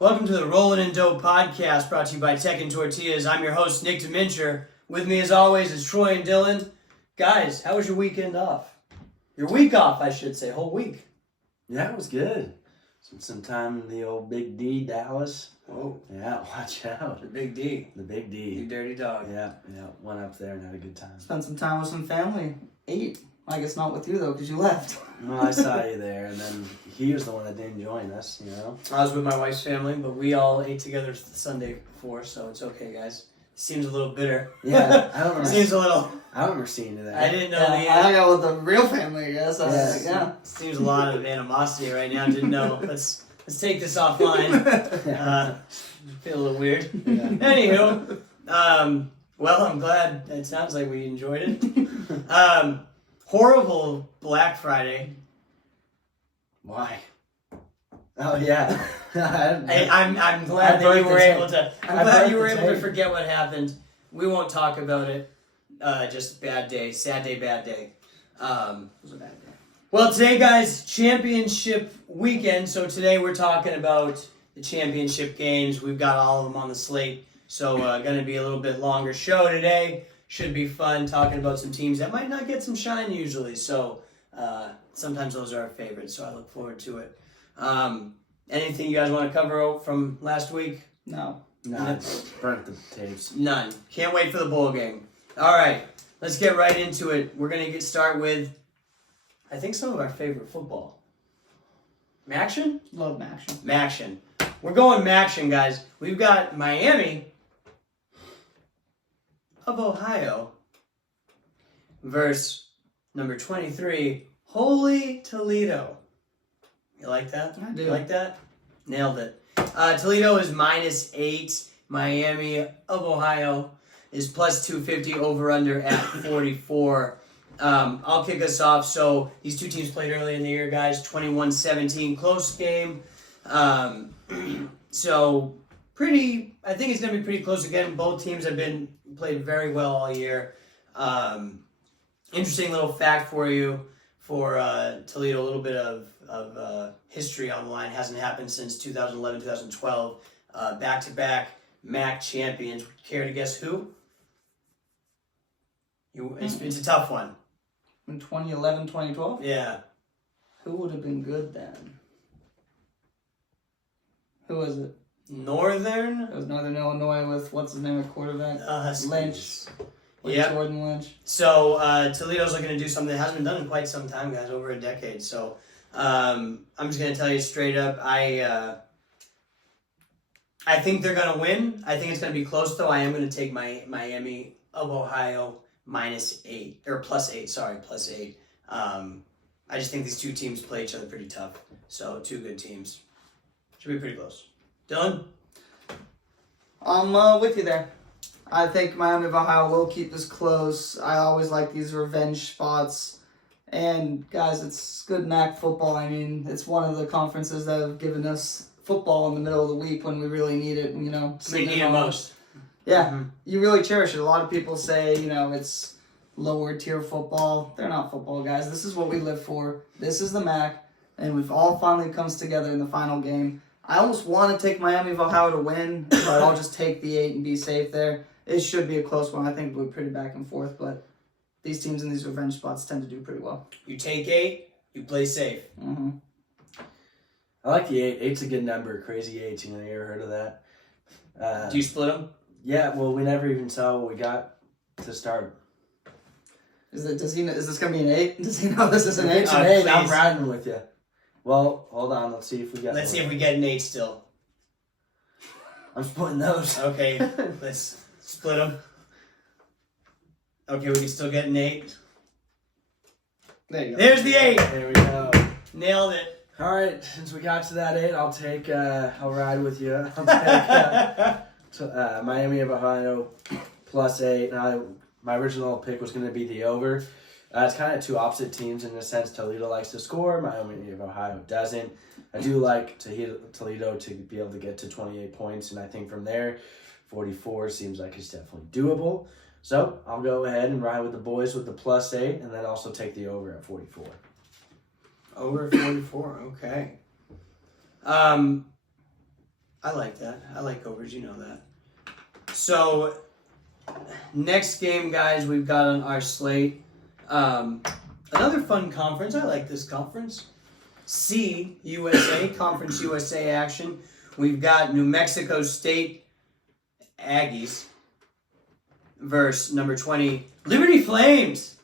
Welcome to the Rollin and Dope podcast brought to you by Tech and Tortillas. I'm your host, Nick DeMincher. With me, as always, is Troy and Dylan. Guys, how was your weekend off? Your week off, I should say. Whole week. Yeah, it was good. Some time in the old Big D, Dallas. Whoa. Yeah, watch out. The Big D. The Big D. You dirty dog. Yeah. Went up there and had a good time. Spent some time with some family. Ate. I guess not with you, though, because you left. Well, I saw you there, and then he was the one that didn't join us, you know? I was with my wife's family, but we all ate together the Sunday before, so it's okay, guys. Seems a little bitter. Yeah, I don't remember. Seems a little... I don't remember seeing you there. I didn't know I hung out with the real family, I guess. Seems a lot of animosity right now. Didn't know. Let's take this offline. Feel a little weird. Yeah. Anywho, well, I'm glad. It sounds like we enjoyed it. Horrible Black Friday. Why? Oh, yeah. I'm glad that you were able to. I'm glad you were able to forget what happened. We won't talk about it. Just bad day, sad day, bad day. It was a bad day. Well, today, guys, championship weekend. So today we're talking about the championship games. We've got all of them on the slate. So going to be a little bit longer show today. Should be fun talking about some teams that might not get some shine usually. So sometimes those are our favorites. So I look forward to it. Anything you guys want to cover from last week? No. No, burnt the tapes. None. Can't wait for the bowl game. All right, let's get right into it. We're going to start with, I think, some of our favorite football. Maction? Love Maction. Maction. We're going Maction, guys. We've got Miami of Ohio versus number 23, Holy Toledo. You like that? I do. You like that? Nailed it. Toledo is -8. Miami of Ohio is plus 250, over under at 44. I'll kick us off. So these two teams played early in the year, guys. 21-17, close game. So I think it's going to be pretty close again. Both teams have played very well all year. Interesting little fact for you for Toledo, a little bit of history on the line. Hasn't happened since 2011, 2012. Back-to-back MAC champions. Care to guess who? It's a tough one. In 2011, 2012? Yeah. Who would have been good then? Who was it? Northern? It was Northern Illinois with, what's his name, at quarterback? Lynch. Yep. Jordan Lynch. So Toledo's looking to do something that hasn't been done in quite some time, guys, over a decade. So I'm just going to tell you straight up, I think they're going to win. I think it's going to be close, though. I am going to take Miami of Ohio -8, or +8, sorry, +8. I just think these two teams play each other pretty tough. So two good teams. Should be pretty close. Dylan? I'm with you there. I think Miami of Ohio will keep this close. I always like these revenge spots. And, guys, it's good MAC football. I mean, it's one of the conferences that have given us football in the middle of the week when we really need it, you know. We need it most. Yeah, You really cherish it. A lot of people say, it's lower tier football. They're not football, guys. This is what we live for. This is the MAC, and we've all finally comes together in the final game. I almost want to take Miami of Ohio to win, but I'll just take the 8 and be safe there. It should be a close one. I think it'll be pretty back and forth, but these teams in these revenge spots tend to do pretty well. You take 8, you play safe. Mm-hmm. I like the 8. 8's a good number. Crazy 8. You ever heard of that? Do you split them? Yeah, well, we never even saw what we got to start. Is this going to be an 8? Does he know this is an 8? It's an 8. I'm riding with you. Well, hold on. Let's see if we get Let's see if we get an 8 still. I'm splitting those. Okay, let's split them. Okay, we can still get an 8. There you go. There's the 8. There we go. Nailed it. All right, since we got to that 8, I'll ride with you. I'll take Miami of Ohio +8. Now, my original pick was going to be the over. It's kind of two opposite teams in a sense. Toledo likes to score. Miami of Ohio doesn't. I do like Toledo to be able to get to 28 points, and I think from there, 44 seems like it's definitely doable. So I'll go ahead and ride with the boys with the +8, and then also take the over at 44. Over 44, okay. I like that. I like overs. You know that. So, next game, guys, we've got on our slate. Another fun conference. I like this conference. USA, Conference USA action. We've got New Mexico State Aggies versus number 20, Liberty Flames.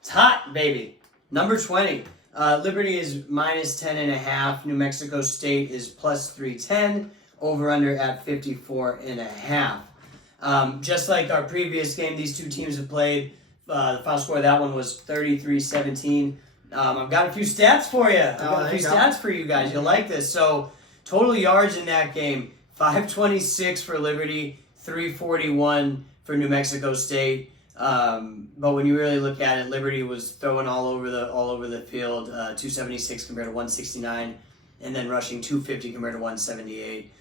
It's hot, baby. Number 20. Liberty is minus 10.5. New Mexico State is plus 310. Over under at 54.5. Just like our previous game, these two teams have played. The final score of that one was 33-17. I've got a few stats for you. Stats for you guys. You'll like this. So, total yards in that game, 526 for Liberty, 341 for New Mexico State. But when you really look at it, Liberty was throwing all over the field, 276 compared to 169, and then rushing 250 compared to 178.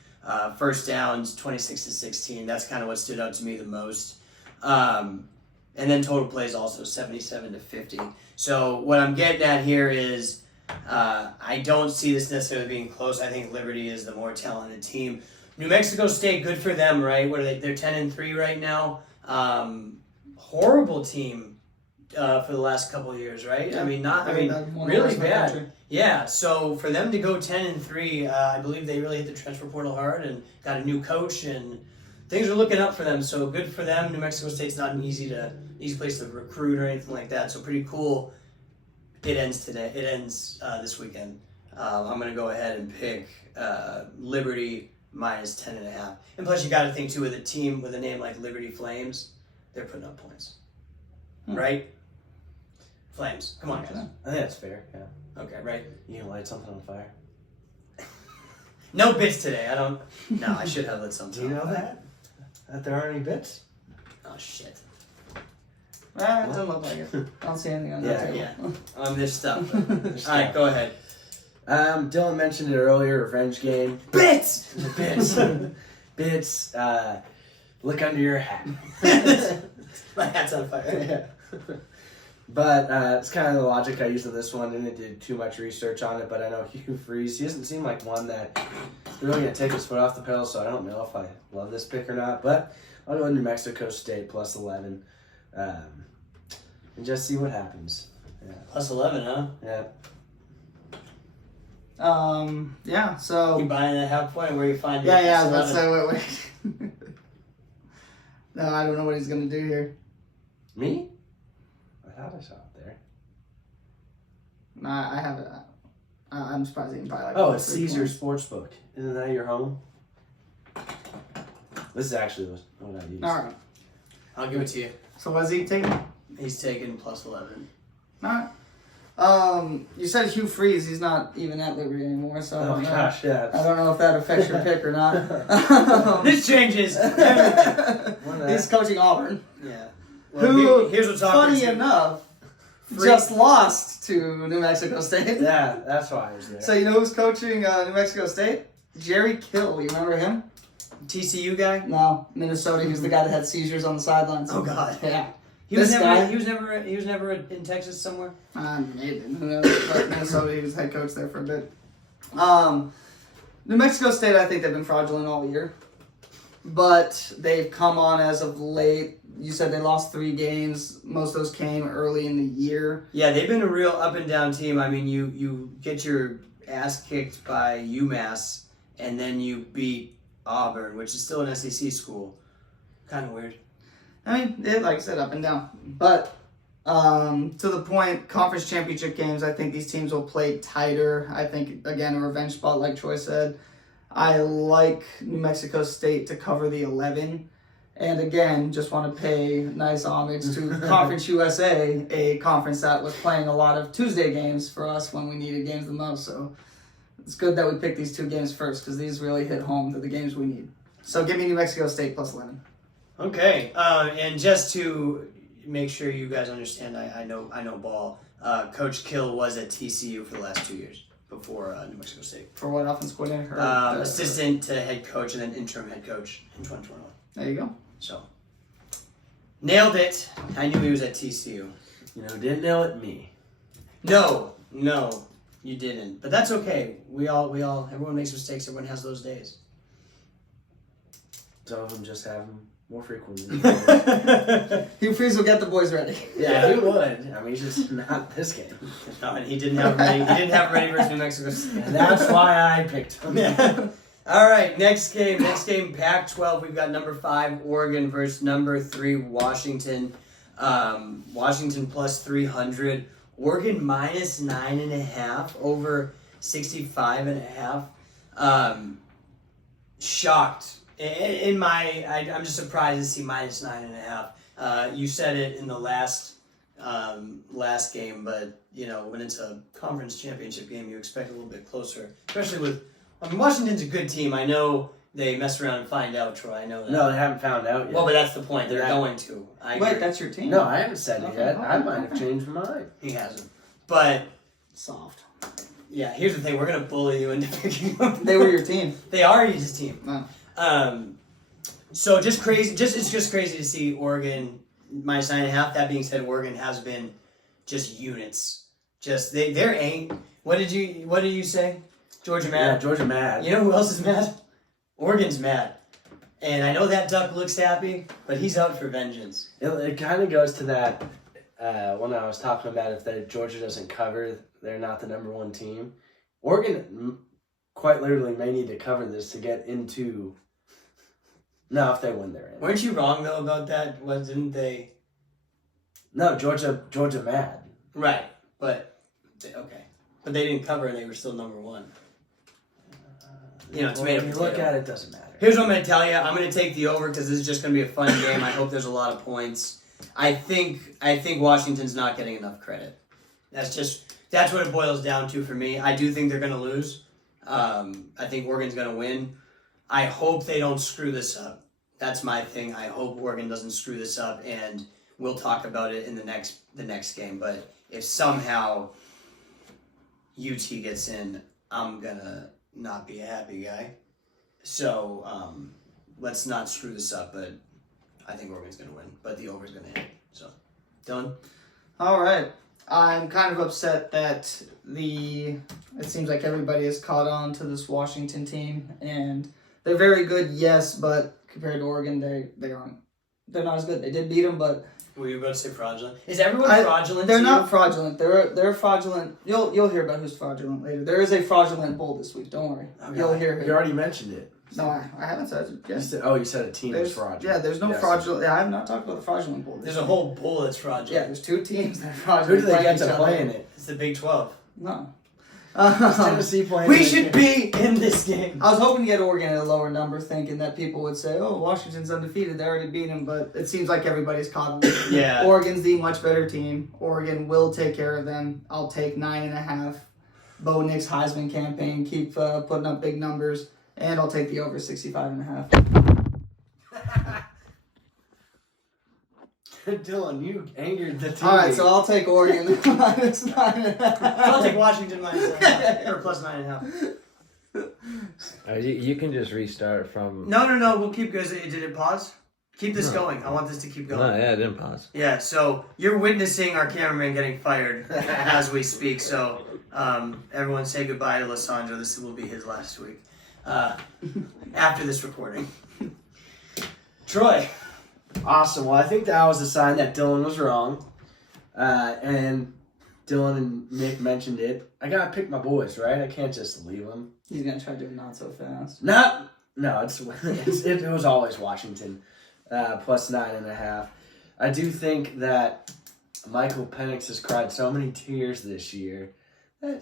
First downs, 26-16. That's kind of what stood out to me the most. And then total plays also 77-50. So what I'm getting at here is I don't see this necessarily being close. I think Liberty is the more talented team. New Mexico State, good for them, right? What are they? They're 10-3 right now. Horrible team for the last couple of years, right? Yeah. Really bad. Yeah, so for them to go 10-3, I believe they really hit the transfer portal hard and got a new coach, and things are looking up for them. So good for them. New Mexico State's not an easy place to recruit or anything like that. So pretty cool. It ends today. It ends this weekend. I'm gonna go ahead and pick Liberty minus 10.5. And plus, you got to think too, with a team with a name like Liberty Flames, they're putting up points, right? Flames. Come on, guys. I think that's fair. Yeah. Okay, right. You can light something on fire. No bits today. No, I should have lit something. Do you know on fire. that there aren't any bits? Oh shit. It doesn't look like it. I don't see anything on that table. Yeah. On this stuff. All right, go ahead. Dylan mentioned it earlier. Revenge game. Bits. Bits. Look under your hat. My hat's on fire. Yeah. But it's kind of the logic I used on this one. Didn't do too much research on it, but I know Hugh Freeze, he doesn't seem like one that really going to take his foot off the pedal, so I don't know if I love this pick or not. But I'll go New Mexico State plus 11 and just see what happens. Yeah. Plus 11, huh? Yeah. Yeah, so... You buying that half point where you find it? Yeah, let's say, wait. No, I don't know what he's going to do here. Me? I thought I saw it there. Nah, I have it. I'm surprised he didn't buy it's Caesar Sportsbook. Isn't that your home? This is actually what I use. All right. I'll give it to you. So what's he taking? He's taking plus 11. All right. You said Hugh Freeze. He's not even at Liberty anymore, so I don't know. Gosh, yeah. I don't know if that affects your pick or not. This changes everything. He's coaching Auburn. Yeah. Well, here's what's funny enough, just lost to New Mexico State. Yeah, that's why I was there. So you know who's coaching New Mexico State? Jerry Kill. You remember him? TCU guy? No, Minnesota. He was the guy that had seizures on the sidelines. Oh God. Yeah. He was never in Texas somewhere. Maybe, who knows? But Minnesota, he was head coach there for a bit. New Mexico State, I think they've been fraudulent all year, but they've come on as of late. You said they lost 3 games. Most of those came early in the year. Yeah, they've been a real up and down team. I mean, you get your ass kicked by UMass, and then you beat Auburn, which is still an SEC school. Kind of weird. I mean, like I said, up and down. But to the point, conference championship games, I think these teams will play tighter. I think, again, a revenge spot, like Troy said. I like New Mexico State to cover the 11. And again, just want to pay nice homage to Conference USA, a conference that was playing a lot of Tuesday games for us when we needed games the most. So it's good that we picked these 2 games first because these really hit home to the games we need. So give me New Mexico State plus 11. Okay, and just to make sure you guys understand, I know ball. Coach Kill was at TCU for the last 2 years before New Mexico State. For what, offense coordinator? Assistant to head coach and then interim head coach in 2021. There you go. So, nailed it. I knew he was at TCU. You know, didn't nail it, me. No, you didn't. But that's okay. Everyone makes mistakes. Everyone has those days. Some of them just have them more frequently. Hugh Freeze will get the boys ready. Yeah, he would. I mean, he's just not this game. No, and he didn't have it ready. He didn't have it ready versus New Mexico State. And that's why I picked him. Yeah. All right, next game, Pac-12. We've got number 5 Oregon versus number 3 Washington. Washington plus 300. Oregon minus 9.5 over 65.5. Shocked. I'm just surprised to see minus 9.5. You said it in the last game, but when it's a conference championship game, you expect a little bit closer, especially with. Washington's a good team. I know they mess around and find out, Troy. I know that. No, they haven't found out yet. Well, but that's the point. They're going to. Wait, that's your team? No, I haven't said it yet. I might have changed my mind. He hasn't. But soft. Yeah, here's the thing. We're going to bully you into picking them. They were your team. They are his team. Oh. So just crazy. It's just crazy to see Oregon minus 9.5. That being said, Oregon has been just units. Just they're ain't. What did you say? Georgia mad. Yeah, Georgia mad. You know who else is mad? Oregon's mad. And I know that duck looks happy, but he's out for vengeance. It kind of goes to that when I was talking about if Georgia doesn't cover, they're not the number 1 team. Oregon quite literally may need to cover this to get into. No, if they win, they're in. Weren't you wrong though about that? Didn't they? No, Georgia mad. Right, but okay, but they didn't cover and they were still number 1. Tomato. When you look at it, doesn't matter. Here's what I'm going to tell you. I'm going to take the over because this is just going to be a fun game. I hope there's a lot of points. I think Washington's not getting enough credit. That's what it boils down to for me. I do think they're going to lose. I think Oregon's going to win. I hope they don't screw this up. That's my thing. I hope Oregon doesn't screw this up, and we'll talk about it in the next game. But if somehow UT gets in, I'm gonna not be a happy guy. So let's not screw this up. But I think Oregon's gonna win. But the over's gonna hit. So done. All right. I'm kind of upset that it seems like everybody has caught on to this Washington team, and they're very good, yes, but compared to Oregon, they're not as good. They did beat them, but were you about to say fraudulent? Is everyone fraudulent? They're not fraudulent. They're fraudulent. You'll hear about who's fraudulent later. There is a fraudulent bowl this week. Don't worry. Okay. You'll hear. You already mentioned it. No, I haven't said it. Yes. You said a team is fraudulent. Yeah, there's no fraudulent. Yeah, I have not talked about the fraudulent bowl. There's a whole bowl that's fraudulent. Yeah, there's 2 teams that are fraudulent. Who do they get to play in it? It's the Big 12. No. Tennessee playing. We should be in this game. I was hoping to get Oregon at a lower number, thinking that people would say, "Oh, Washington's undefeated; they already beat them." But it seems like everybody's caught on. Yeah. Oregon's the much better team. Oregon will take care of them. I'll take 9.5. Bo Nick's Heisman campaign keep putting up big numbers, and I'll take the over 65.5. Dylan, you angered the team. All right, so I'll take Oregon minus 9.5. I'll take Washington minus 9.5 or plus 9.5. You can just restart from. No. We'll keep going. Did it pause? Keep this going. I want this to keep going. No, yeah, it didn't pause. Yeah. So you're witnessing our cameraman getting fired as we speak. So everyone say goodbye to Lissandro. This will be his last week after this recording. Troy. Awesome. Well, I think that was a sign that Dylan was wrong. And Dylan and Nick mentioned it. I gotta pick my boys, right? I can't just leave them. He's gonna try to do it not so fast. No, it was always Washington, plus 9.5. I do think that Michael Penix has cried so many tears this year.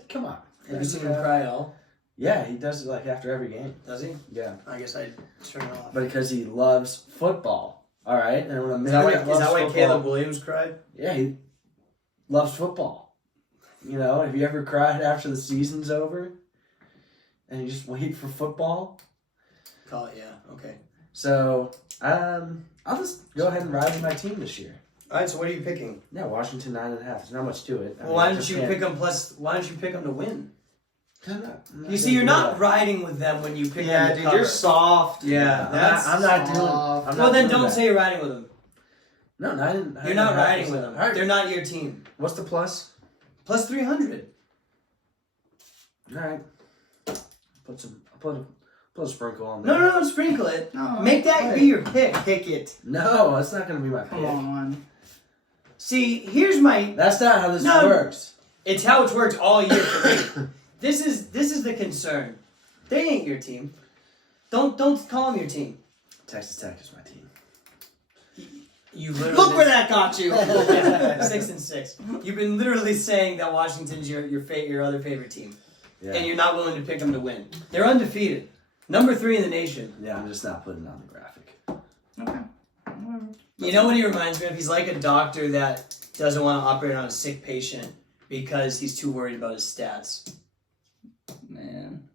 Come on. Have you seen him cry at all? Yeah, he does it like after every game. Does he? Yeah. I guess I'd turn it off. But because he loves football. All right, and when a Is that why Caleb Williams cried? Yeah, he loves football. Have you ever cried after the season's over? And you just wait for football? Call it, yeah. Okay. So, I'll just go ahead and ride with my team this year. All right, so what are you picking? Yeah, Washington 9.5. There's not much to it. Well, why don't you pick them to win? You see, you're not riding with them when you pick them to Yeah, dude, cover. you're soft. Yeah, I'm not doing. Well, then don't say you're riding with them. No, 9.5. You're not riding with them. Right. They're not your team. What's the plus? Plus 300. All right. Put Put a sprinkle on there. No, sprinkle it. No, Make that be your pick. Pick it. No, that's not going to be my pick. Come on. See, here's my... That's not how this works. It's how it's worked all year for me. This is the concern. They ain't your team. Don't call them your team. Texas Tech is my team. You literally Look where that got you. 6-6. You've been literally saying that Washington's your other favorite team, and you're not willing to pick them to win. They're undefeated, number 3 in the nation. Yeah, I'm just not putting it on the graphic. Okay. You know what he reminds me of? He's like a doctor that doesn't want to operate on a sick patient because he's too worried about his stats. Man.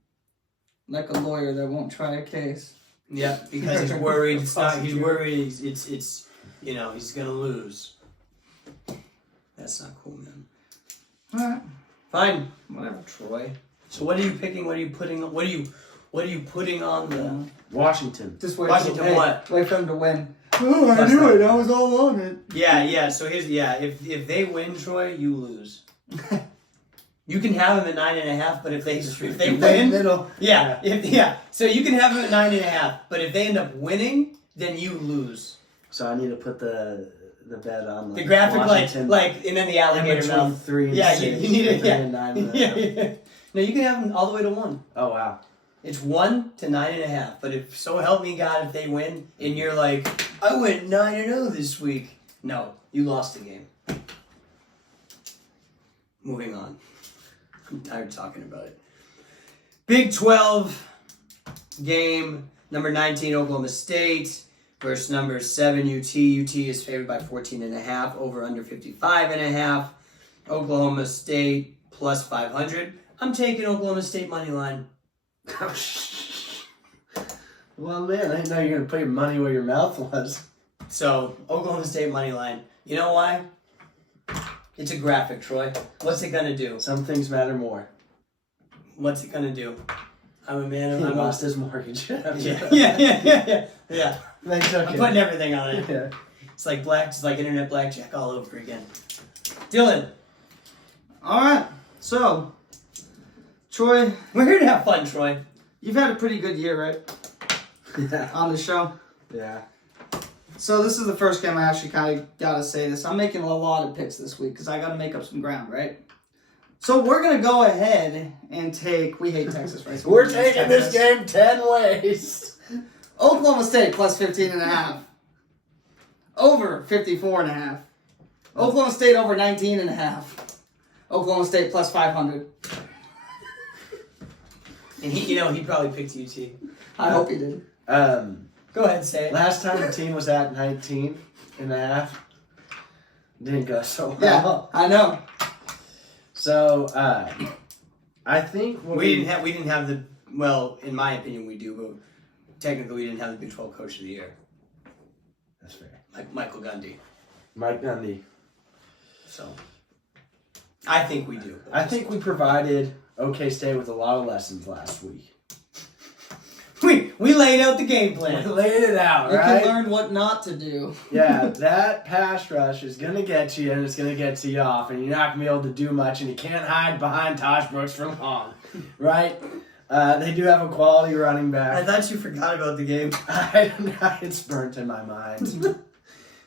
Like a lawyer that won't try a case. Yeah, because he's worried. He's worried. It's he's gonna lose. That's not cool, man. All right. Fine, whatever, Troy. So what are you picking? What are you putting? What are you putting on the Washington? Just wait. Washington what? Wait for them to win. Oh, I knew it. I was all on it. Yeah. So if they win, Troy, you lose. You can have them at 9.5, but if they win, middle. So you can have them at 9.5, but if they end up winning, then you lose. So I need to put the bet on The graphic Washington, like and then the alligator mouth. 3 and Yeah, 6, you need it. 3 and 9. Yeah. No, you can have them all the way to 1. Oh wow. It's 1 to 9.5. But if so help me God, if they win, and you're like, I went 9-0 this week. No, you lost the game. Moving on. I'm tired of talking about it. Big 12 game, number 19 Oklahoma State versus number 7 UT. UT is favored by 14.5, over under 55.5. Oklahoma State plus 500. I'm taking Oklahoma State money line. Well, man, I didn't know you were going to put your money where your mouth was. So, Oklahoma State money line. You know why? It's a graphic, Troy. What's it gonna do? Some things matter more. What's it gonna do? I'm a man. He I'm lost his mortgage. Yeah. That's okay. I'm putting everything on it. Yeah. It's like internet blackjack all over again. Dylan. All right. So, Troy, We're here to have fun, Troy. you've had a pretty good year, right? Yeah. On the show. Yeah. So this is the first game I actually kind of got to say this. I'm making a lot of picks this week because I got to make up some ground, right? So we're going to go ahead and take... We hate Texas, right? So We're taking this game 10 ways. Oklahoma State plus 15.5. Over 54.5. Oklahoma State over 19.5. Oklahoma State plus 500. And he probably picked UT. I hope he did. Go ahead, say it. Last time the team was at 19.5, didn't go so well. Yeah, I know. So, I think We didn't have the, well, in my opinion we do, but technically we didn't have the Big 12 Coach of the Year. That's fair. Like Michael Gundy. Mike Gundy. So, I think we do. I think we provided OK State with a lot of lessons last week. We laid out the game We plan. laid it out, You right? can learn what not to do. Yeah, that pass rush is going to get you, and it's going to get you off, and you're not going to be able to do much, and you can't hide behind Tosh Brooks for long, right? They do have a quality running back. I thought you forgot about the game. It's burnt in my mind.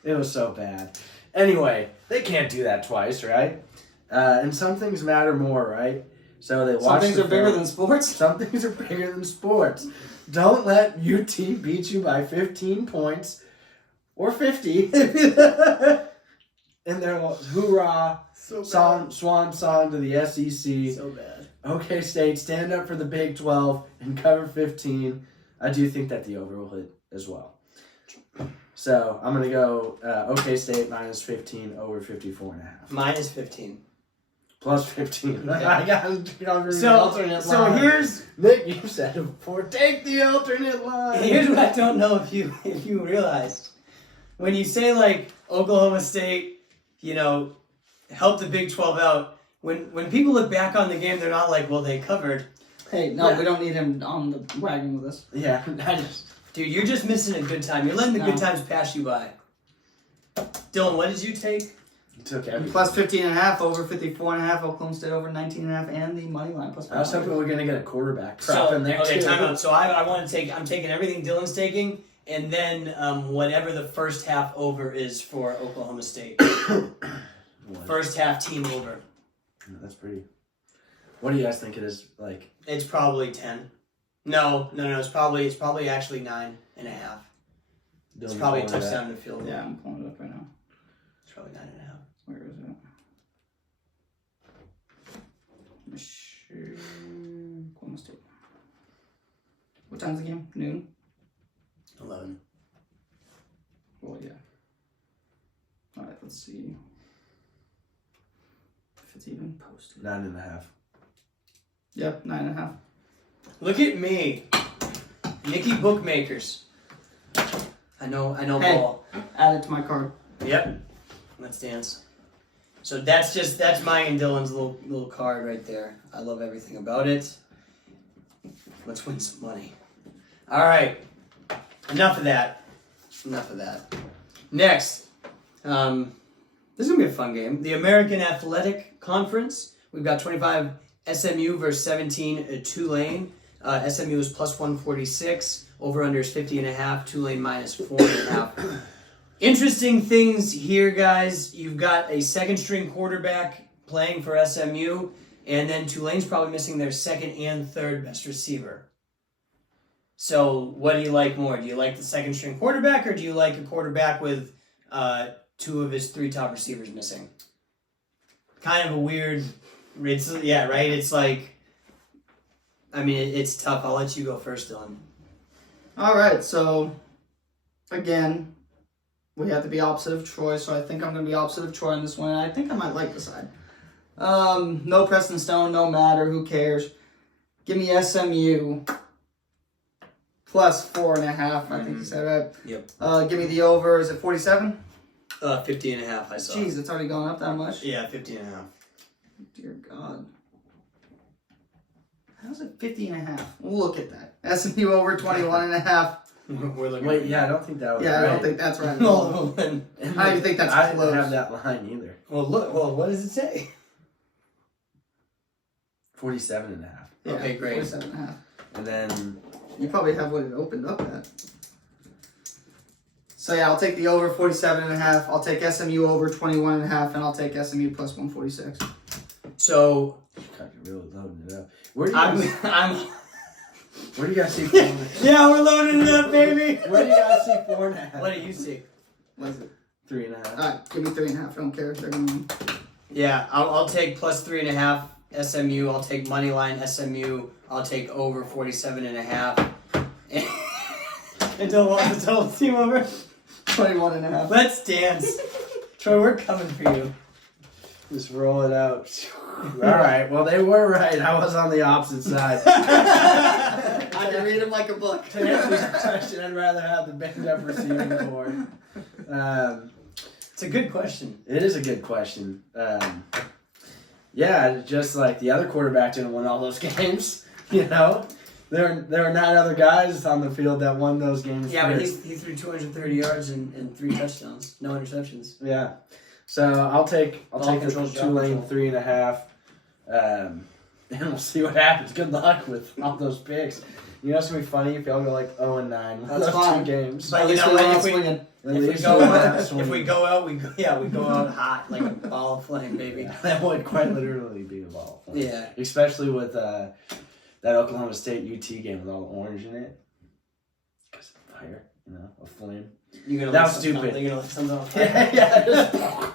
It was so bad. Anyway, they can't do that twice, right? And some things matter more, right? So they watch. Some things are bigger than sports. Some things are bigger than sports. Don't let UT beat you by 15 points or 50. And their hoorah, swan song to the SEC. So bad. OK State, stand up for the Big 12 and cover 15. I do think that the over will hit as well. So I'm going to go OK State minus 15 over 54.5. Minus 15. Plus 15. Okay. I got the alternate So line. here's Nick, you said it before. Take the alternate line. here's what I don't know if you realized. When you say like Oklahoma State, help the Big 12 out. When people look back on the game, they're not like, well, they covered. Hey, no, Yeah. we don't need him on the wagon with us. Yeah, Dude, you're just missing a good time. You're letting the good times pass you by. Dylan, what did you take? took everything. Plus 15.5 over 54.5. Oklahoma State over 19.5, and the money line plus. I was hoping we were gonna get a quarterback prop in there okay, too. time out. So I want to take. I'm taking everything Dylan's taking, and then whatever the first half over is for Oklahoma State. First half team over. That's pretty. What do you guys think it is like? It's probably 10. No. It's probably actually 9.5. It's probably a touchdown in the field. Yeah, I'm pulling it up right now. It's probably 9.5. Where is it? Oklahoma State. What time's the game? Noon? 11. Well, yeah. Alright, let's see. If it's even posted. 9.5. Yep, 9.5. Look at me. Nicky Bookmakers. I know Hey. ball. Add it to my card. Yep. Let's dance. So that's mine and Dylan's little card right there. I love everything about it. Let's win some money. All right. Enough of that. Next. This is going to be a fun game. The American Athletic Conference. We've got 25 SMU versus 17 Tulane. SMU is plus 146. Over under is 50.5. Tulane minus 4.5. Interesting things here, guys. You've got a second string quarterback playing for SMU, and then Tulane's probably missing their second and third best receiver. So what do you like more? Do you like the second string quarterback, or do you like a quarterback with two of his three top receivers missing? Kind of a weird... yeah, right? It's like... I mean, it's tough. I'll let you go first, Dylan. Alright, so... Again... We have to be opposite of Troy, so I think I'm going to be opposite of Troy on this one, and I think I might like the side. No Preston Stone, no matter, who cares. Give me SMU plus 4.5, I think you said right. Yep. Give me the over, is it 47? 50.5, I saw. Jeez, it's already gone up that much? Yeah, 50.5. Dear God. How's it 50.5? We'll look at that. SMU over 21.5. We're looking. Wait, yeah, I don't think that was Yeah, right. I don't think that's right. No, I don't even think that's I close. didn't have that line either. well, look. Well, what does it say? 47.5. Yeah, Okay, great. 47.5. And then... You probably have what it opened up at. So yeah, I'll take the over 47.5. I'll take SMU over 21.5, and I'll take SMU plus 146. So God, you're really loading it up. Where do you guys see 4.5? Yeah, we're loading it up, baby. Where do you guys see 4.5? What do you see? What is it? 3.5. Alright, give me 3.5. I don't care if they're going to win. Yeah, I'll take plus 3.5 SMU. I'll take money line SMU. I'll take over 47.5. And don't want the total team over. 21.5. Let's dance. Troy, we're coming for you. Just roll it out. All right. Well, they were right. I was on the opposite side. I can read them like a book. To answer this question, I'd rather have the banged up receiving core. It's a good question. It is a good question. Yeah, just like the other quarterback didn't win all those games. You know, there were 9 other guys on the field that won those games. Yeah, but he threw 230 yards and 3 touchdowns, no interceptions. Yeah. So I'll take the control, Tulane 3.5, and we'll see what happens. Good luck with all those picks. You know, it's gonna be funny if y'all go like 0-9 with That's those fine. 2 games. But At you least know we're what? not If swinging. we go out, we go out hot like a ball of flame, baby. Yeah, that would quite literally be a ball. Yeah. Especially with that Oklahoma State UT game with all the orange in it. Because of fire, you know, a flame. You're gonna That let was something stupid. You're gonna let something on fire. Yeah.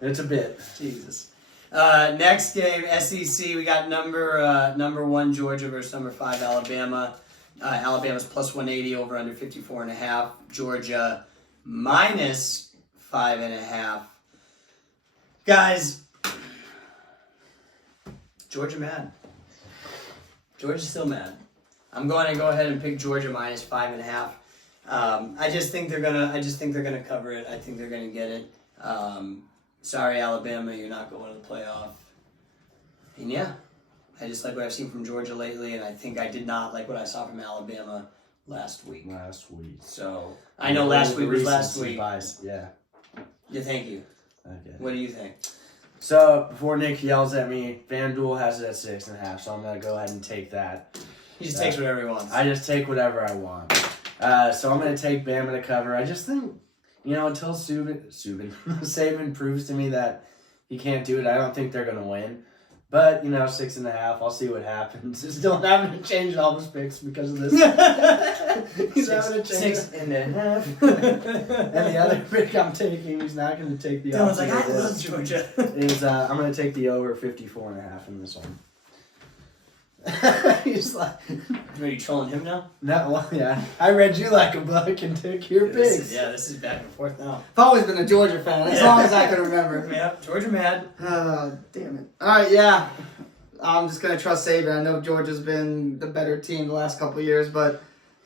It's a bit. Jesus. Next game, SEC. We got number 1 Georgia versus number 5 Alabama. Alabama's plus 180 over under 54.5. Georgia minus 5.5. Guys, Georgia mad. Georgia's still mad. I'm going to go ahead and pick Georgia minus 5.5. I just think they're gonna cover it. I think they're gonna get it. Sorry, Alabama, you're not going to the playoff. And yeah, I just like what I've seen from Georgia lately, and I think I did not like what I saw from Alabama last week. Last week. So I know last week was last week. Bias. Yeah. Yeah, thank you. Okay. What do you think? So, before Nick yells at me, FanDuel has it at 6.5, so I'm going to go ahead and take that. He just takes whatever he wants. I just take whatever I want. So I'm going to take Bama to cover. I just think, until Saban proves to me that he can't do it, I don't think they're going to win. But, 6.5, I'll see what happens. Still having to change all his picks because of this. He's having to change 6.5. And the other pick I'm taking, he's not going to take the Dylan's like, I love Georgia. I'm going to take the over 54.5 in this one. He's like, Are you trolling him now? no, well, yeah. I read you like a book and took your picks. This is back and forth now. I've always been a Georgia fan, as long as I can remember. Yeah, Georgia mad. Oh, damn it. All right, yeah. I'm just going to trust Saban. I know Georgia's been the better team the last couple of years, but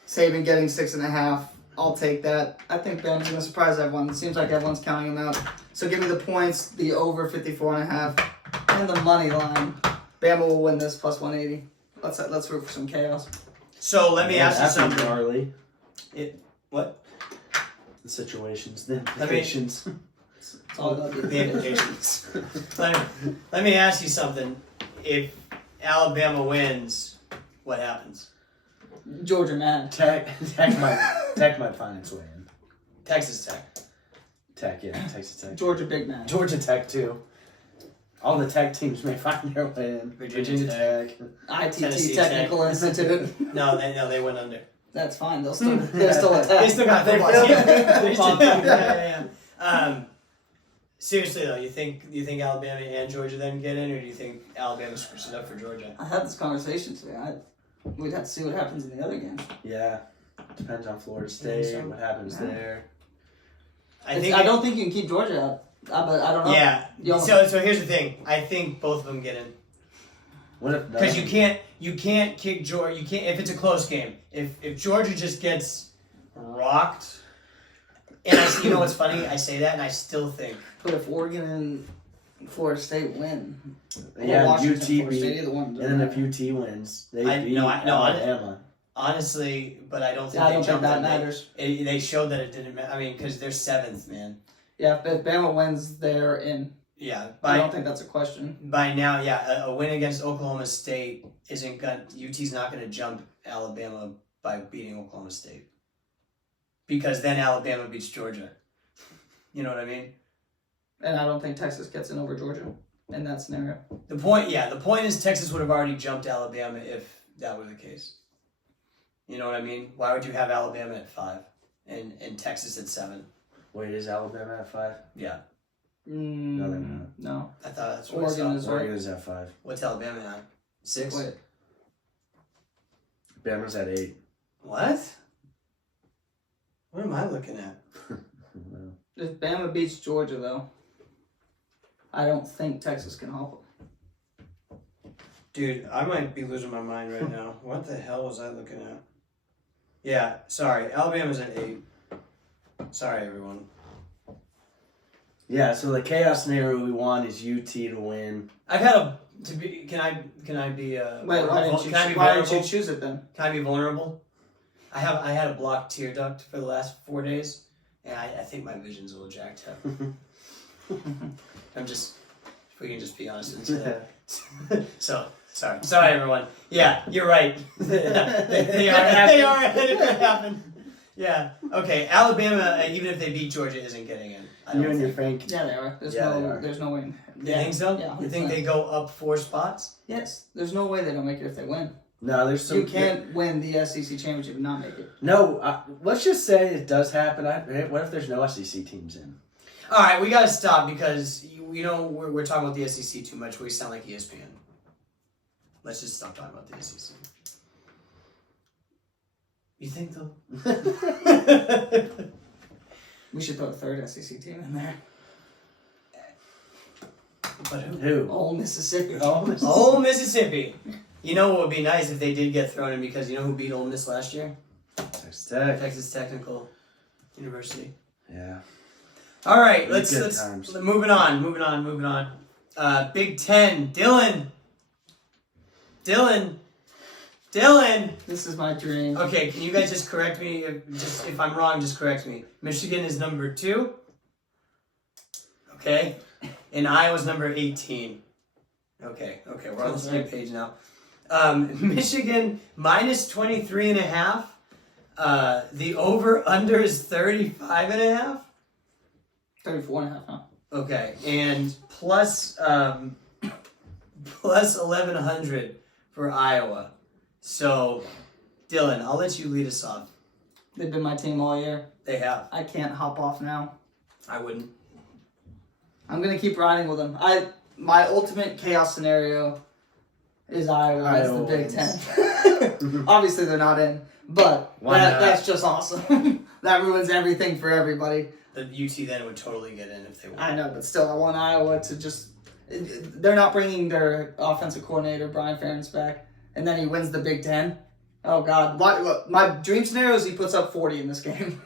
Saban getting 6.5, I'll take that. I think Bama's going to surprise everyone. It seems like everyone's counting them out. So give me the points, the over 54.5, and the money line. Bama will win this plus 180. Let's root for some chaos. So let me ask you something. Gnarly. What? The situations, the implications. It's all about The implications. Let me ask you something. If Alabama wins, what happens? Georgia mad. Tech might find its way in. Texas Tech. Texas Tech. Georgia big man. Georgia Tech too. All the Tech teams may find their way in. Virginia Tech. ITT Tennessee Technical Tech. Institute. No, they went under. That's fine. They're still attacked. They still got football team. Football team. Yeah. Seriously though, you think Alabama and Georgia then get in, or do you think Alabama screws it up for Georgia? I had this conversation today. We'd have to see what happens in the other games. Yeah. Depends on Florida State, what happens there. I don't think you can keep Georgia out. But I don't know. Yeah. So here's the thing. I think both of them get in. What if Because you can't kick Georgia. You can't if it's a close game. If Georgia just gets rocked, and what's funny? I say that and I still think. But if Oregon and Florida State win, yeah, UT State, beat, and then if UT wins, they beat Alabama. Honestly, but I don't think I don't they think that jumped. matters. They showed that it didn't matter. I mean, because they're 7th, man. Yeah, if Bama wins, they're in. Yeah, I don't think that's a question. By now, yeah, a win against Oklahoma State UT's not gonna jump Alabama by beating Oklahoma State. Because then Alabama beats Georgia. You know what I mean? And I don't think Texas gets in over Georgia in that scenario. The point is Texas would have already jumped Alabama if that were the case. You know what I mean? Why would you have Alabama at 5 and Texas at 7? Wait, is Alabama at 5? Yeah. No, they're not. No. I thought that's what Oregon is right. Oregon is at 5. What's Alabama at? 6? Wait. Bama's at 8. What? What am I looking at? If Bama beats Georgia, though, I don't think Texas can help them. Dude, I might be losing my mind right now. What the hell was I looking at? Yeah, sorry. Alabama's at 8. Sorry, everyone. Yeah, so the chaos scenario we want is UT to win. I've had can I be Wait, why didn't you choose it then? Can I be vulnerable? I had a blocked tear duct for the last 4 days, and I think my vision's a little jacked up. If we can just be honest with each other. So, sorry everyone. Yeah, you're right. they are ahead if it happened. Yeah. Okay. Alabama, even if they beat Georgia, isn't getting in. You and your Frank. Yeah, they are. They are. There's no way. You think so? Yeah. You think they go up 4 spots? Yes. There's no way they don't make it if they win. No, there's some. You can't win the SEC championship and not make it. No, let's just say it does happen. What if there's no SEC teams in? All right, we gotta stop because we're talking about the SEC too much. We sound like ESPN. Let's just stop talking about the SEC. You think though? We should put a third SEC team in there. But who? Who? Ole Mississippi. Ole Mississippi. You know what would be nice if they did get thrown in because you know who beat Ole Miss last year? Texas Tech. Texas Technical University. Yeah. All right, Pretty let's times. moving on. Big Ten, Dylan. This is my dream. Okay, can you guys just correct me? If I'm wrong, just correct me. Michigan is number 2. Okay? And Iowa's number 18. Okay, we're on the same page now. Michigan minus 23.5. The over-under is 35.5. 34.5, huh? Okay, and plus 1,100 for Iowa. So, Dylan, I'll let you lead us off. They've been my team all year. They have. I can't hop off now. I wouldn't. I'm gonna keep riding with them. My ultimate chaos scenario is Iowa as the Big Ten. Obviously, they're not in, but that's just awesome. That ruins everything for everybody. The UT then would totally get in if they won. I know, but still, I want Iowa to just. They're not bringing their offensive coordinator Brian Ferentz back, and then he wins the Big Ten. Oh God! Look, my dream scenario is he puts up 40 in this game.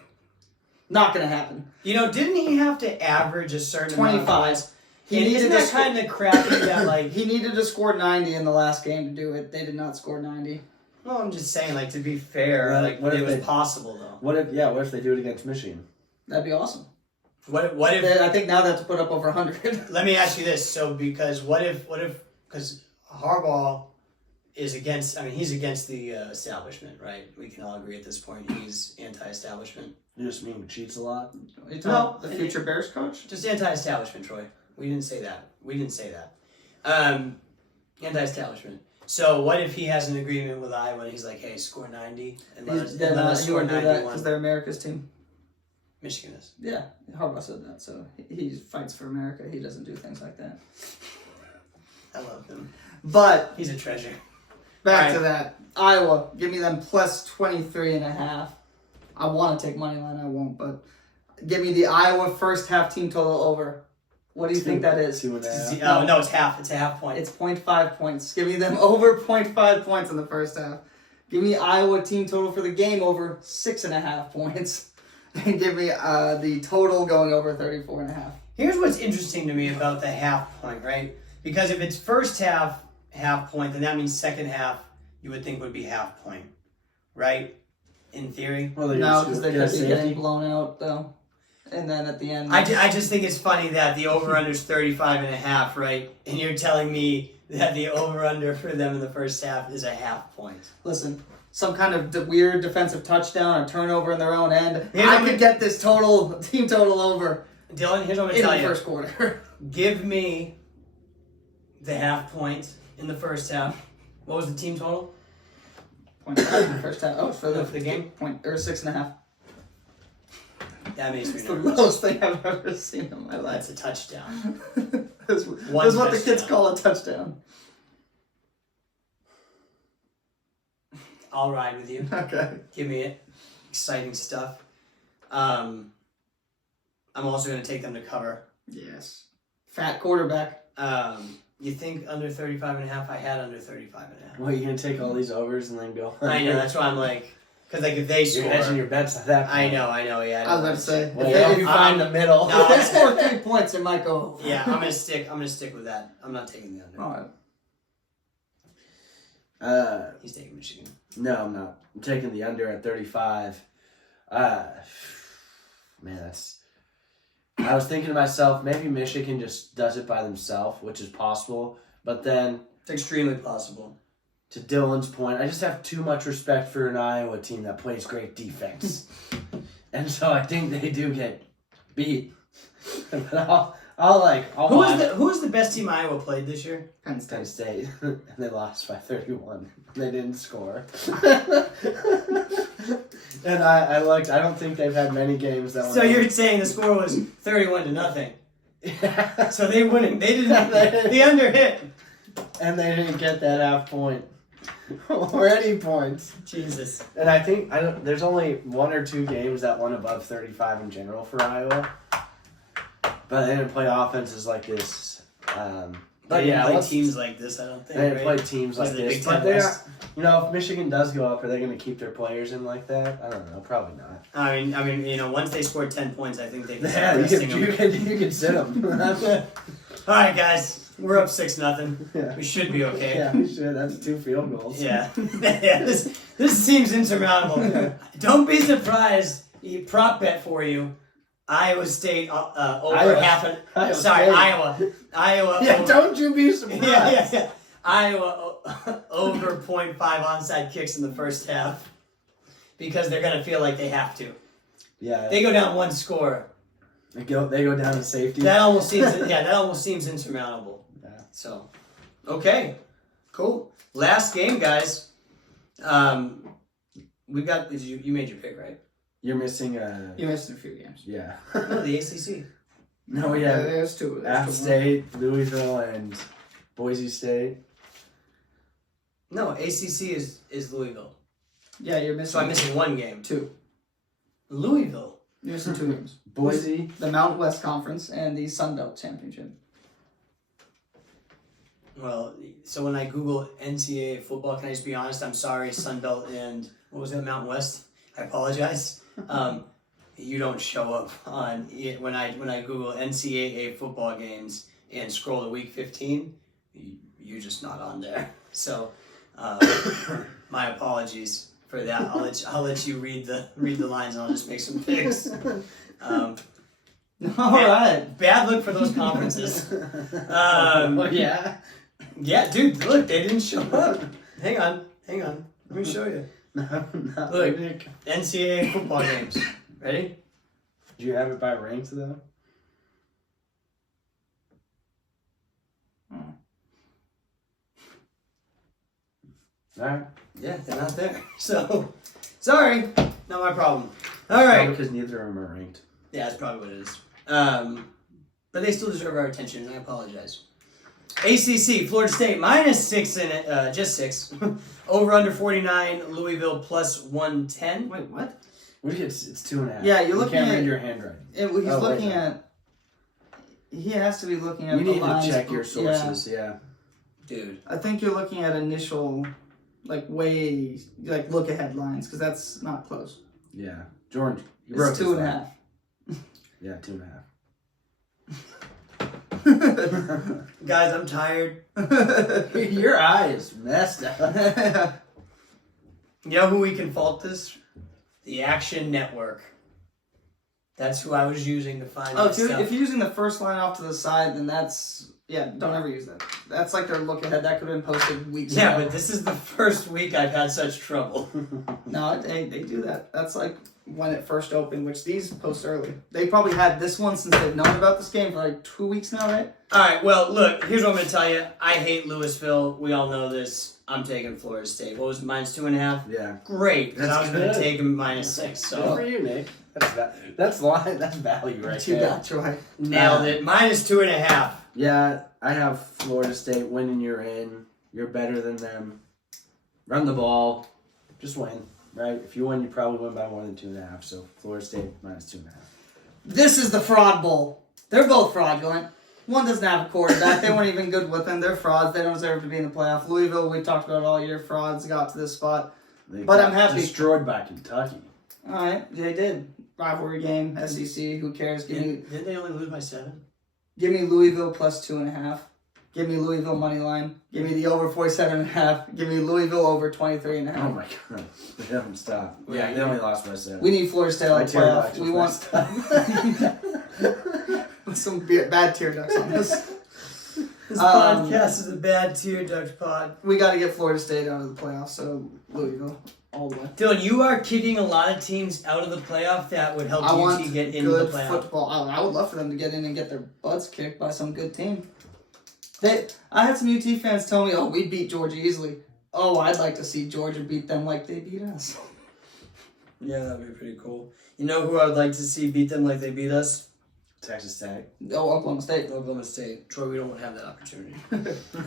Not gonna happen. Didn't he have to average a certain 25? Amount of points? Isn't that kind of crappy that like he needed to score 90 in the last game to do it? They did not score 90. Well, I'm just saying, like, to be fair, what it if was possible though. What if they do it against Michigan? That'd be awesome. What if I think now they have to put up over 100. Let me ask you this: so because because Harbaugh is against, he's against the establishment, right? We can all agree at this point he's anti-establishment. You just mean he cheats a lot? No, the future Bears coach. Just anti-establishment, Troy. We didn't say that. Anti-establishment. So what if he has an agreement with Iowa and he's like, hey, score 90 and let us He score wouldn't do that 91. because they're America's team. Michigan is. Yeah, Harbaugh said that, so he fights for America. He doesn't do things like that. I love him. But he's a treasure. Back to that. Iowa, give me them plus 23.5. I want to take money line, I won't, but give me the Iowa first half team total over. What do you think that is? 2.5. Oh, no, it's half. It's a half point. It's 0.5 points. Give me them over 0.5 points in the first half. Give me Iowa team total for the game over 6.5 points. And give me the total going over 34.5. Here's what's interesting to me about the half point, right? Because if it's first half point, then that means second half you would think would be half point, right? In theory. Well, no, because they could be getting blown out, though. And then at the end... I just think it's funny that the over-under is 35.5, right? And you're telling me that the over-under for them in the first half is a half point. Listen, some kind of weird defensive touchdown or turnover in their own end. I could get this team total over. Dylan, here's what I'm going to tell you. In the first quarter. Give me the half point in the first half. What was the team total? 0.5 in the first half. Oh, for the game? 6.5. That makes me nervous. nervous. The lowest thing I've ever seen in my life. That's a touchdown. That's what the kids call a touchdown. I'll ride with you. Okay. Give me it. Exciting stuff. I'm also going to take them to cover. Yes. Fat quarterback. You think under 35.5? I had under 35.5. Well, you're going to take all these overs and then go... I know, that's why I'm like... Because like if they score... You're hedging your bets at that point. I know, yeah. I was about to say... Well, if you find the middle... No, if they score 3 points, it might go over. Yeah, I'm gonna stick with that. I'm not taking the under. All right. He's taking Michigan. No, I'm not. I'm taking the under at 35. Man, that's... I was thinking to myself, maybe Michigan just does it by themselves, which is possible. But then... It's extremely possible. To Dylan's point, I just have too much respect for an Iowa team that plays great defense. And so I think they do get beat. But Who was the best team Iowa played this year? Penn State. And they lost by 31. They didn't score. And I don't think they've had many games that So you're saying the score was 31-0. Yeah. So they wouldn't. They didn't. The under hit. And they didn't get that half point. Or any points. Jesus. And I think there's only 1 or 2 games that won above 35 in general for Iowa. But they didn't play offenses like this. But yeah, play teams like this, I don't think. They didn't play teams like this. But they are, if Michigan does go up, are they going to keep their players in like that? I don't know. Probably not. I mean, once they scored 10 points, I think they can start resting them. You can sit them. All right, guys. We're up 6-0. Yeah. We should be okay. Yeah, we should. That's 2 field goals. Yeah. This seems insurmountable. Don't be surprised. Prop bet for you. Iowa State over Iowa. half an. Iowa Sorry, State. Iowa. Yeah, over, don't you be surprised. yeah. Iowa over 0.5 onside kicks in the first half because they're gonna feel like they have to. Yeah. They go down one score. They go down to safety. That almost seems insurmountable. Yeah. So, okay, cool. Last game, guys. We got you made your pick, right? You're missing You missed a few games. Yeah. No, the ACC. No, we have There's two. App State, Louisville, and Boise State. No, ACC is Louisville. Yeah, you're missing. So I'm missing one game. two. Louisville. You're missing two games. Boise. The Mountain West Conference and the Sun Belt Championship. Well, so when I Google NCAA football, can I just be honest? I'm sorry, Sunbelt and what was it, Mountain West? I apologize. You don't show up on when I Google NCAA football games and scroll to week 15. You're just not on there. So, my apologies for that. I'll let you read the lines and I'll just make some picks. All right. Bad look for those conferences. Yeah. Yeah, dude, look, they didn't show up. Hang on. Let me show you. Look, NCAA football games. Ready? Do you have it by ranks though? Alright. Yeah, they're not there. So, sorry, not my problem. All right. Because neither of them are ranked. Yeah, that's probably what it is. But they still deserve our attention, and I apologize. ACC, Florida State, -6 in it, just 6. Over under 49, Louisville +110. Wait, what? It's 2.5. Yeah, you're you looking can't at read your handwriting. He's looking at. He has to be looking at. You the need lines. to check your sources. Yeah. Dude. I think you're looking at initial, way look ahead lines because that's not close. Yeah. Jordan, you broke It's this 2.5. line. Yeah, 2.5. Guys, I'm tired. Your eye is messed up. You know who we can fault this? The Action Network. That's who I was using to find Oh, this stuff. if you're using the first line off to the side, then don't ever use that. That's like their look ahead. That could have been posted weeks ago. Yeah, but this is the first week I've had such trouble. No, they do that. That's like when it first opened, which these post early. They probably had this one since they've known about this game for 2 weeks now, right? All right, well, look, here's what I'm going to tell you. I hate Louisville. We all know this. I'm taking Florida State. What was it, -2.5? Yeah. Great, because I was going to good. take them -6. Good for So you, Nick. That's value right You there. got right. nailed it. -2.5. Yeah, I have Florida State winning. You're in. You're better than them. Run the ball. Just win, right? If you win, you probably win by more than 2.5. So Florida State -2.5. This is the fraud bowl. They're both fraudulent. One doesn't have a quarterback. They weren't even good with him. They're frauds. They don't deserve to be in the playoff. Louisville, we talked about it all year. Frauds got to this spot. They But got I'm happy. Destroyed by Kentucky. All right, they did. Rivalry game, SEC. Who cares? Didn't they only lose by 7? Give me Louisville +2.5. Give me Louisville money line. Give me the over 47.5. Give me Louisville over 23.5. Oh my god. They haven't stopped. Yeah, they only lost by 7. We need Florida State on the playoff. We want some bad tear ducts on this. This podcast is a bad tear ducts pod. We got to get Florida State out of the playoffs, so Louisville all the way. Dylan, you are kicking a lot of teams out of the playoff that would help I want UT get into the good playoff. football. I would love for them to get in and get their butts kicked by some good team. I had some UT fans tell me, "Oh, we beat Georgia easily." Oh, I'd like to see Georgia beat them like they beat us. Yeah, that'd be pretty cool. You know who I would like to see beat them like they beat us? Texas Tech. Oh, Oklahoma State. Oklahoma State. Troy, we don't have that opportunity.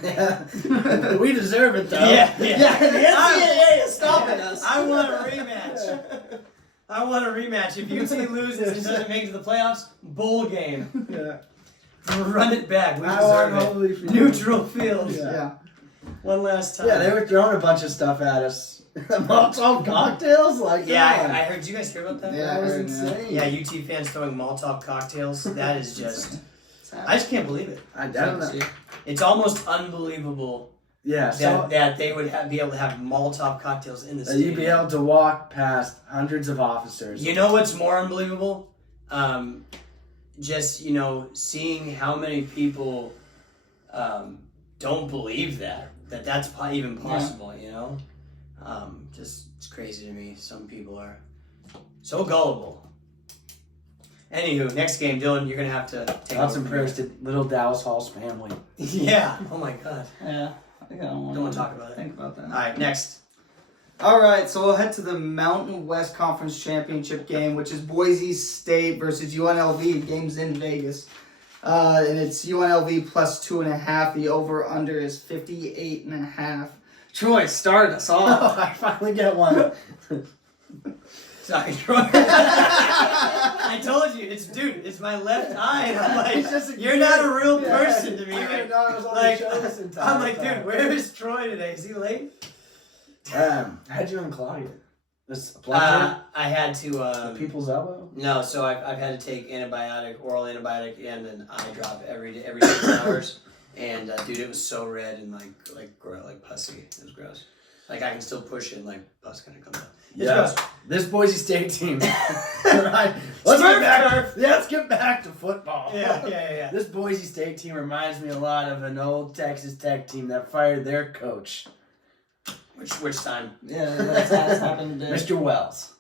Yeah. We deserve it though. Yeah. The NCAA is stopping us. I want a rematch. If UT loses and doesn't make it to the playoffs, bowl game. Yeah. Run it back. We I deserve want it. holy for you. Neutral field. Yeah. One last time. Yeah, they were throwing a bunch of stuff at us. Molotov cocktails? Like, Yeah, come on. I heard. Did you guys hear about that? Yeah. That was I heard, insane. Yeah, UT fans throwing Molotov cocktails. That is just. I just can't believe it. I don't know. It's almost unbelievable Yeah, so that they would be able to have Molotov cocktails in the stadium. you'd be able to walk past hundreds of officers. You know what's more unbelievable? just, seeing how many people don't believe that's even possible, just it's crazy to me. Some people are so gullible. Anywho, next game, Dylan, you're going to have to take Thoughts and prayers to little Dallas Hall's family. Yeah. Oh, my God. Yeah. I think I don't want to talk about it. Think about that. All right, next. All right, so we'll head to the Mountain West Conference Championship game, which is Boise State versus UNLV. Game's in Vegas. And it's UNLV plus 2.5. The over-under is 58.5. Troy, start us off. I finally get one. Sorry, Troy. I told you, it's my left eye. And I'm like, you're not a real person to me. I'm like, dude, where is Troy today? Is he late? How'd you unclog it? This plug I had to. the people's elbow? No, so I've had to take oral antibiotic, and an eye drop every 6 hours. And dude, it was so red and like pussy. It was gross. Like I can still push it, and like pus kind of comes out. Yeah. This Boise State team. Right. Let's get back to football. Yeah. This Boise State team reminds me a lot of an old Texas Tech team that fired their coach. Which time? Yeah, that's happened today. Mr. Wells.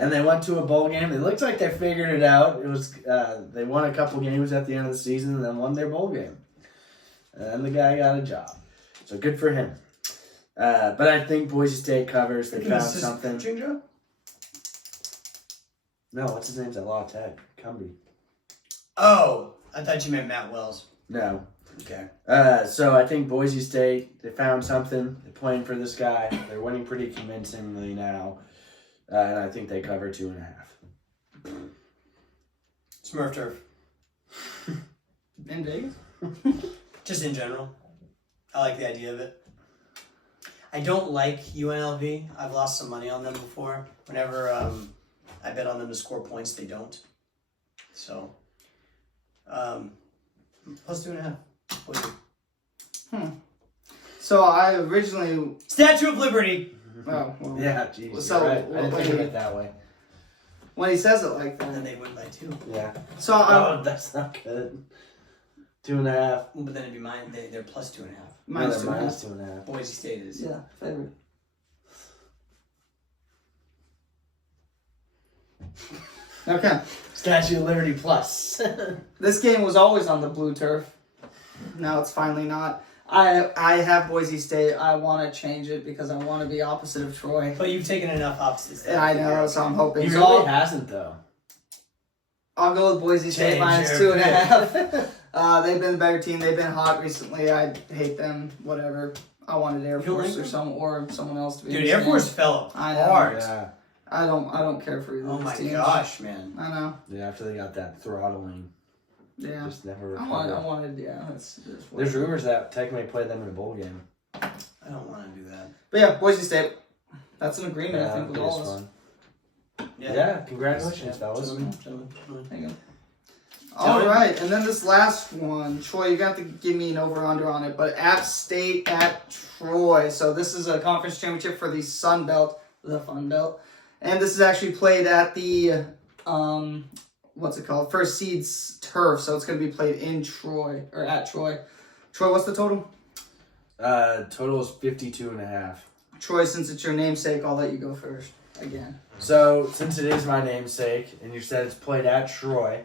And they went to a bowl game. It looks like they figured it out. It was they won a couple games at the end of the season and then won their bowl game. And the guy got a job. So good for him. But I think Boise State covers. They found something. Joe? No, what's his name's at Law Tech? Cumbie. Oh, I thought you meant Matt Wells. No. Okay. So I think Boise State, they found something. They're playing for this guy. They're winning pretty convincingly now. And I think they cover 2.5. Smurf turf. In Vegas? Just in general. I like the idea of it. I don't like UNLV. I've lost some money on them before. Whenever I bet on them to score points, they don't. So, plus 2.5. What do you? So I originally... Statue of Liberty. Oh, well. Yeah, geez. So, right. I didn't think of it that way. When he says it like And then that. they win by 2. Yeah. So Oh, that's not good. 2.5. Well, but then it'd be mine. They're plus 2.5. minus No, 2.5. minus 2.5. Boise State is. Yeah, favorite. Okay. Statue of Liberty plus. This game was always on the blue turf. Now it's finally not. I have Boise State. I want to change it because I want to be opposite of Troy. But you've taken enough opposites. Yeah, I know, so I'm hoping. He So really hasn't, though. I'll go with Boise State Change minus your 2.5. They've been the better team. They've been hot recently. I hate them. Whatever. I wanted Air You don't Force like or someone else to be. Dude, in the Air stand. Force fell I know. hard. Yeah. I don't care for either Oh of my those teams. gosh, man. I know. Yeah, after they got that throttling. Yeah. Just never I recovered. wanted. Yeah. That's There's rumors that Tech may play them in a bowl game. I don't want to do that. But yeah, Boise State. That's an agreement, Yeah, I think, with it all is of us. fun. Yeah, congratulations, Yeah, fellas. gentlemen. There you go. All right, and then this last one, Troy, you got to give me an over/under on it, but App State at Troy. So this is a conference championship for the Sun Belt, the Fun Belt, and this is actually played at the what's it called? First Seeds turf. So it's going to be played in Troy or at Troy. Troy, what's the total? Total is 52.5. Troy, since it's your namesake, I'll let you go first again. So, since it is my namesake, and you said it's played at Troy,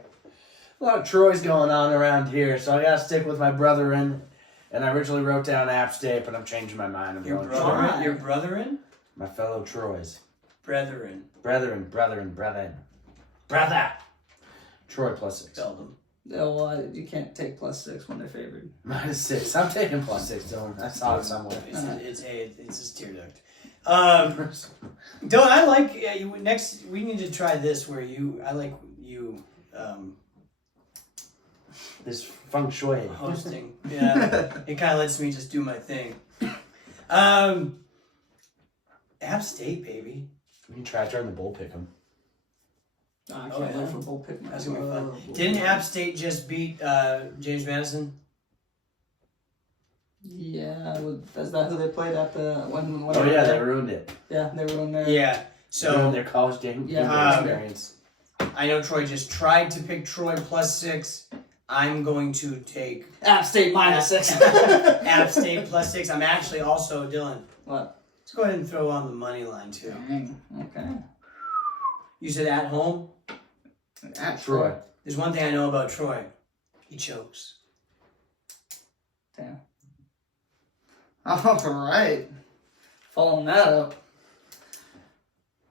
a lot of Troy's going on around here, so I gotta stick with my brethren. And I originally wrote down App State, but I'm changing my mind. I'm Your going brother, Troy. Troy. your brethren? My fellow Troys. Brethren. Brethren. Brother! Troy plus 6. Spell them. Oh, well, you can't take +6 when they're favored. Minus 6. I'm taking plus 6, Dylan. I saw it somewhere. It's just tear duct. Dylan, I like you. Next, we need to try this where This feng shui. hosting. Yeah, it kind of lets me just do my thing. App State, baby. We can try during the bowl pick 'em. I Oh, can't yeah. wait for bowl pick. That's gonna be fun. Didn't App State just beat James Madison? Yeah, is that who they played at the when Oh yeah, they ruined it. yeah, they were on there. Yeah. Ruined So their college game Yeah. experience. I know Troy just tried to pick Troy +6. I'm going to take App State -6. App State +6. I'm actually also, Dylan. What? Let's go ahead and throw on the money line too. Dang. Okay. You said at home? At Troy. There's one thing I know about Troy. He chokes. Damn. All right. Following that up.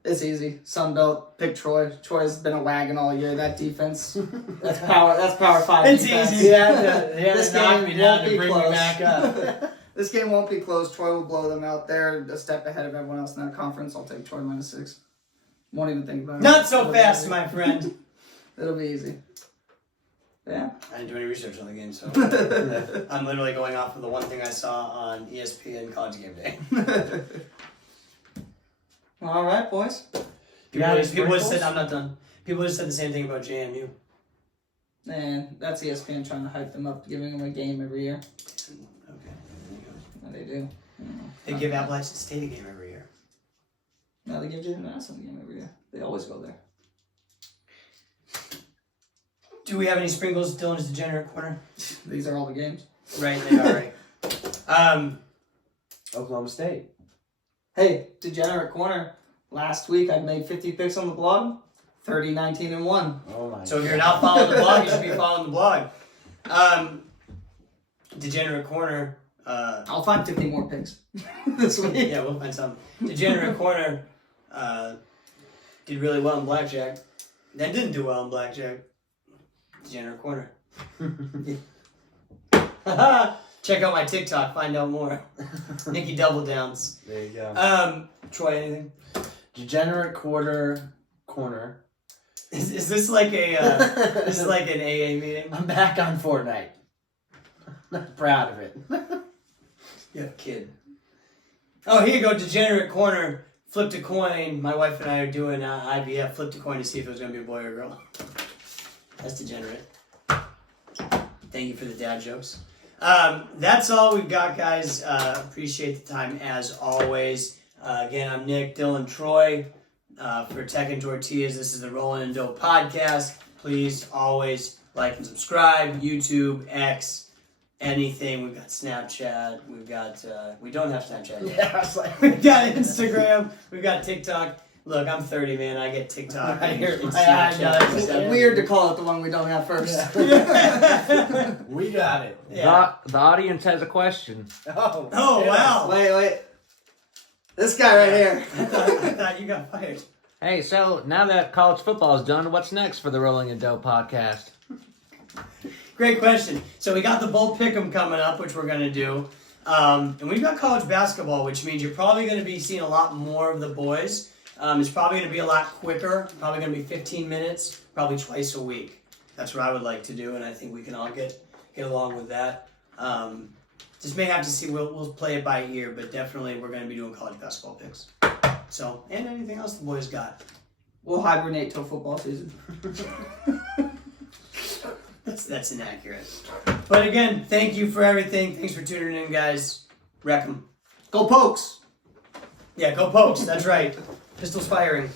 It's easy. Sunbelt, pick Troy. Troy's been a wagon all year. That defense. That's power 5 It's defense. easy. This game me down won't to be bring me close. back up. This game won't be close. Troy will blow them out. They're a step ahead of everyone else in that conference. I'll take Troy -6. Won't even think about it. Not so fast, my friend. It'll be easy. Yeah. I didn't do any research on the game, so I'm literally going off of the one thing I saw on ESPN College Game Day. All right, boys. People just said, I'm not done. People just said the same thing about JMU. And that's ESPN trying to hype them up, giving them a game every year. Okay, there you go. No, they do. They give Appalachian State a game every year. No, they give Jaden Madison a game every year. They always go there. Do we have any sprinkles? Dylan's degenerate corner. These are all the games. Right, they are right. Oklahoma State. Hey, degenerate corner. Last week I made 50 picks on the blog. 30, 19, and 1. Oh my. So if you're not following the blog, you should be following the blog. Degenerate corner. I'll find 50 more picks this week. Yeah, we'll find some. Degenerate corner did really well in blackjack. Then didn't do well in blackjack. Degenerate corner. Check out my TikTok. Find out more. Nikki Double Downs. There you go. Troy, anything? Degenerate corner. Is this like a this is like an AA meeting? I'm back on Fortnite. Not proud of it. Yeah, kid. Oh, here you go. Degenerate corner. Flipped a coin. My wife and I are doing IVF. Flipped a coin to see if it was going to be a boy or a girl. That's degenerate. Thank you for the dad jokes. That's all we've got, guys. Appreciate the time as always. Again, I'm Nick, Dylan, Troy. For Tech and Tortillas, this is the Rollin and Dope podcast. Please always like and subscribe. YouTube, X, anything. We've got Snapchat. We've got, we don't have Snapchat yet. Yeah, I was like, We've got Instagram. We've got TikTok. Look, I'm 30, man. I get TikTok. I hear and my eye Snapchat. does. It's weird to call it the one we don't have first. Yeah. we got it. Yeah. The audience has a question. Oh, Oh, wow. Wait. This guy right here. I thought you got fired. Hey, so now that college football is done, what's next for the Rolling and Dope podcast? Great question. So we got the Bowl Pick'em coming up, which we're going to do. And we've got college basketball, which means you're probably going to be seeing a lot more of the boys. It's probably going to be a lot quicker. Probably going to be 15 minutes, probably twice a week. That's what I would like to do, and I think we can all get along with that. Just may have to see. We'll play it by ear, but definitely we're going to be doing college basketball picks. So, and anything else the boys got. We'll hibernate till football season. That's inaccurate. But again, thank you for everything. Thanks for tuning in, guys. Wreck 'em. Go Pokes! Yeah, go Pokes. That's right. Pistols firing.